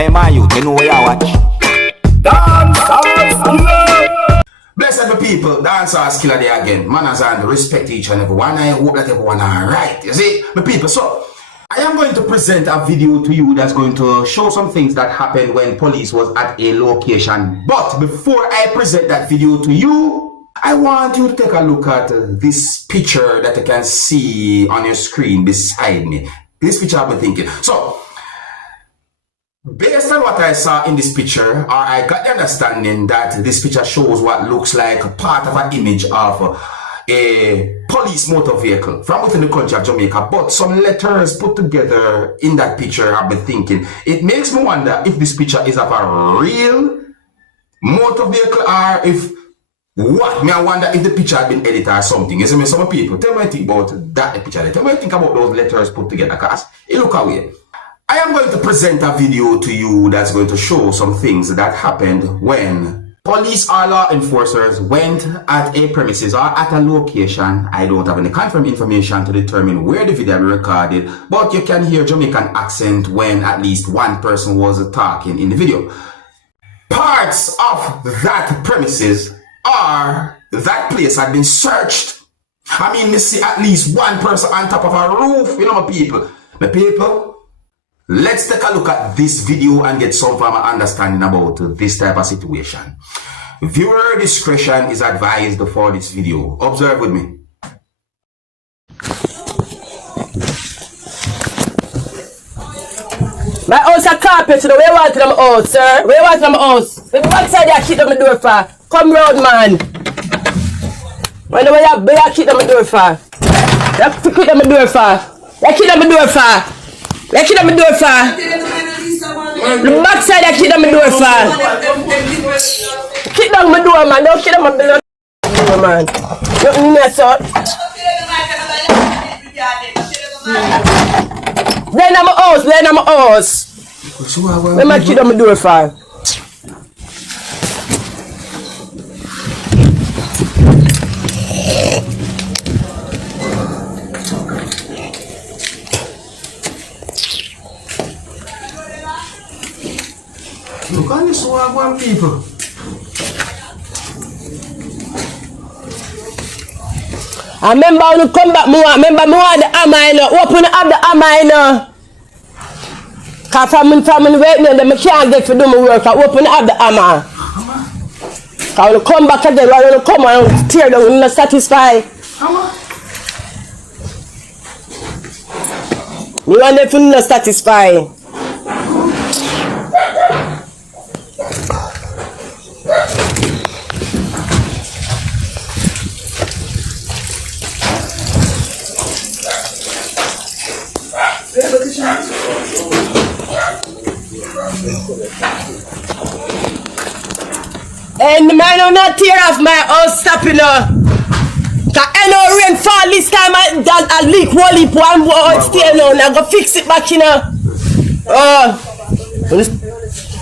Hey man, you know where you watch? Dancehall skilla. Blessed the people, Dancehall skilla there again. Manners and respect each and every one. I hope that everyone are right. You see, my people. So I am going to present a video to you that's going to show some things that happened when police was at a location. But before I present that video to you, I want you to take a look at this picture that you can see on your screen beside me. This picture I've been thinking. So, based on what I saw in this picture, I got the understanding that this picture shows what looks like part of an image of a police motor vehicle from within the country of Jamaica, but some letters put together in that picture. I've been thinking, it makes me wonder if this picture is of a real motor vehicle or if what? I wonder if the picture had been edited or something. You see me, some people tell me what you think about that picture. Tell me what you think about those letters put together, because it look away. I am going to present a video to you that's going to show some things that happened when police or law enforcers went at a premises or at a location. I don't have any confirmed information to determine where the video was recorded, but you can hear Jamaican accent when at least one person was talking in the video. Parts of that premises or that place had been searched. I mean, you see at least one person on top of a roof, you know, my people. My people, let's take a look at this video and get some form of understanding about this type of situation. Viewer discretion is advised for this video. Observe with me. My house a carpet, so where you want to my house, sir? Where you want to my house? The backside you keep them door for. Come round, man. When you keep them door for. You keep them door for. You keep them door for. You keep them door for. The backside you keep them door for. Keep them door, man. Don't keep them door, man. Nothing mess up. Then I'm a house, then I'm a house. Let me keep them door for. Look at this one, people. I remember when you come back, remember the hammer, open up the hammer. Because from waiting, I can't get to do my work. I open up the hammer. Because when you come back again, when you come and tear down, you're not satisfied. You want them to not satisfied. And the man will not tear off my house stop, you know. Cause I know rain fall this time I leak whole heap one wall stay alone. I go fix it back, you know.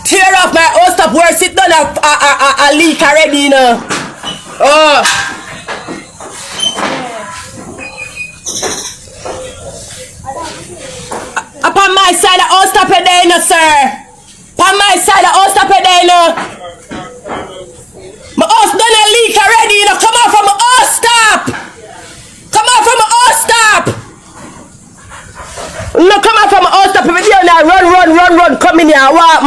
Tear off my house stop where sit down a leak already, you know. Upon my side, the house stop it there, you know, sir. Upon my side, the house stop it there, you know. My house done a leak already, you know. Come on from my house stop. Come on from my house stop. No, come on from my house stop. If you now run, come in here. What?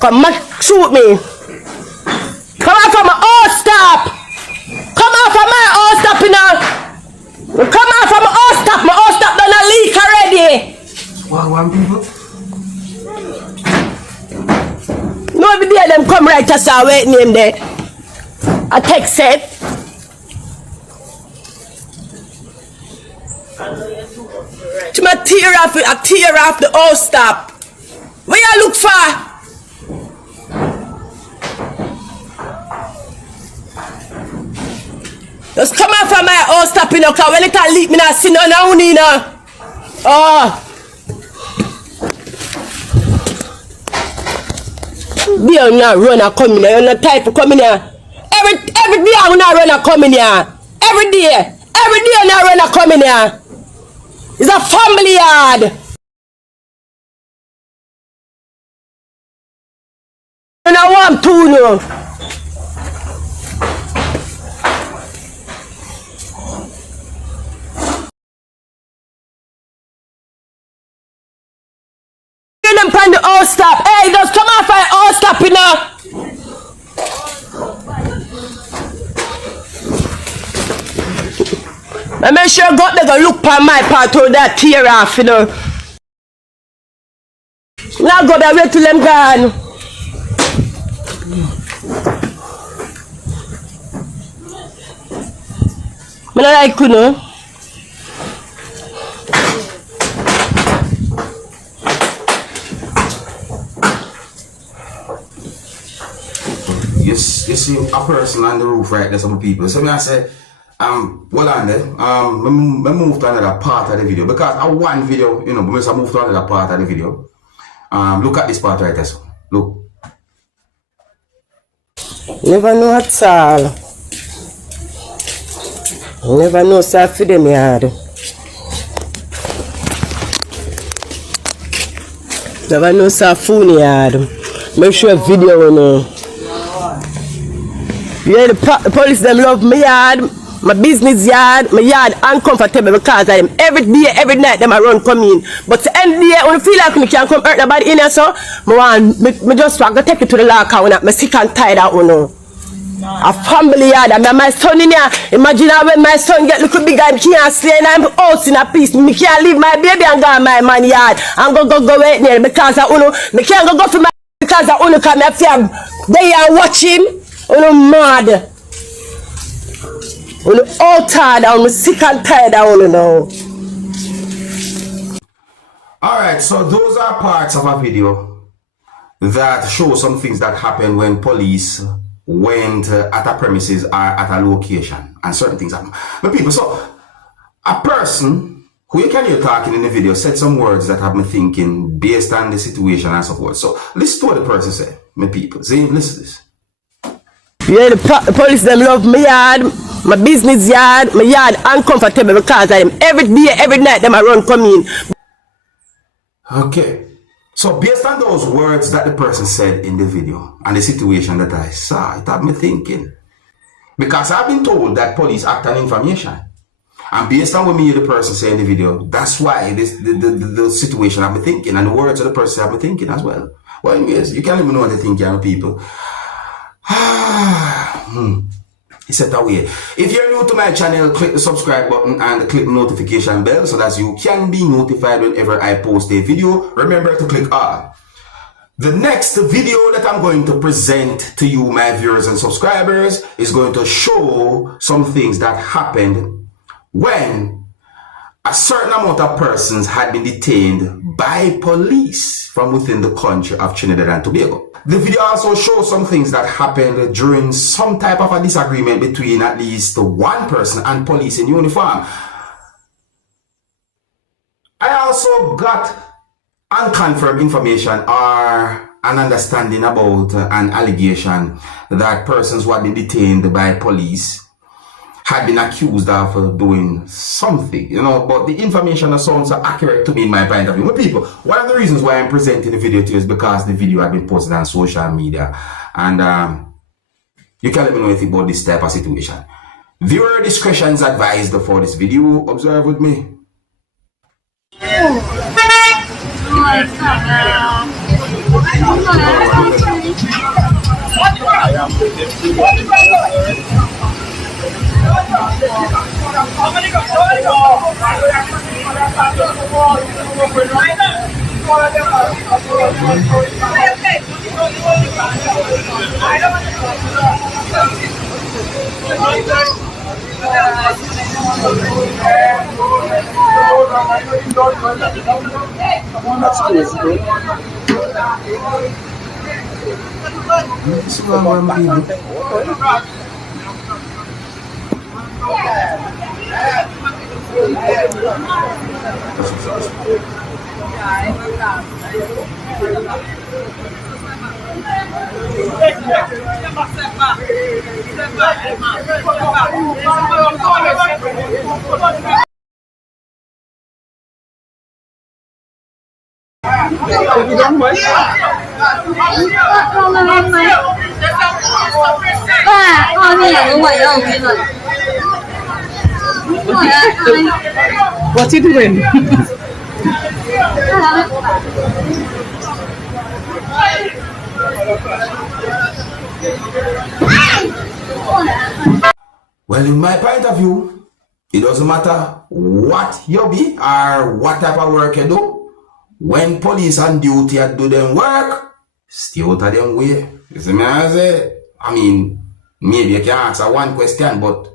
Come on, shoot me. Come on from my house stop. Come on from my house stop, you know. Come on from my house stop. My house stop done a leak already. One people. No, every day them come right as I wait name there. I text it. To my tear off the house stop. Where you look for? Just come out from my house stop, you know, cause when it can leak me not see no now, you know. You're not run a come in here. You're not type to come in here. Every day I'm not run a come in here. Every day I'm not run a come in here. It's a family yard. I want to know. Them find the all stop. Hey, just come off and all stop, you know. I make sure God they go look for my part of that tear off, you know. Now go there, wait till them gone. I don't like, you know. You see a person on the roof right there, some people. So I say, hold on there. I move to another part of the video because I one video, you know, but I move to another part of the video. Look at this part right there. So. Look. Never know at all. Never know, sir, for them yard. Never know, sir, phone yard. Make sure video, you know. Yeah, the police them love my yard, my business yard, my yard uncomfortable because I am every day, every night them I run come in. But the end of the day, when I feel like I can't come hurt nobody in here, so I just want to take it to the locker when I'm sick and tired of you. A family yard, and my son in here. Imagine when my son get little big and can't stay and I'm out in a piece. Me can't leave my baby and go my man yard and go wait there because I me can't go for my because I come here. They are watching. Mad. All tired. I'm sick and tired. Now. Alright, so those are parts of a video that show some things that happen when police went at a premises or at a location and certain things happen. But people, so a person who you can hear talking in the video said some words that have me thinking based on the situation and so forth. So listen to what the person said, my people. See, listen to this. Yeah, the police them love my yard, my business yard, my yard uncomfortable because I am every day, every night them I run come in. Okay. So based on those words that the person said in the video and the situation that I saw, it had me thinking. Because I've been told that police act on information. And based on what me the person said in the video, that's why the situation I've been thinking and the words of the person I've been thinking as well. Well, anyways, you can't even know what they think, young people. He said that way. If you're new to my channel, click the subscribe button and click the notification bell so that you can be notified whenever I post a video. Remember to click all. The next video that I'm going to present to you, my viewers and subscribers, is going to show some things that happened when a certain amount of persons had been detained by police from within the country of Trinidad and Tobago. The video also shows some things that happened during some type of a disagreement between at least one person and police in uniform. I also got unconfirmed information or an understanding about an allegation that persons who had been detained by police had been accused of doing something, you know, but the information that sounds accurate to me in my point of view. But people, one of the reasons why I'm presenting the video to you is because the video had been posted on social media, and you can let me know anything about this type of situation. Viewer discretion is advised for this video. Observe with me. What you doing? Well, in my point of view, it doesn't matter what you be or what type of work you do. When police on duty and do them work, stay out of them way. You see me I say? I mean, maybe you can answer one question, but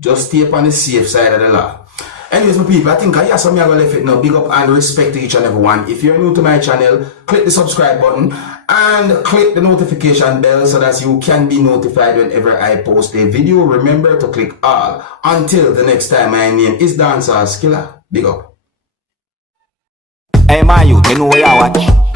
just stay up on the safe side of the law. Anyways, my people, I think I hear some of you left it now. Big up and respect to each and every one. If you're new to my channel, click the subscribe button and click the notification bell so that you can be notified whenever I post a video. Remember to click all. Until the next time, my name is Dancehall Skilla. Big up. Hey, my youth, you know where you watch.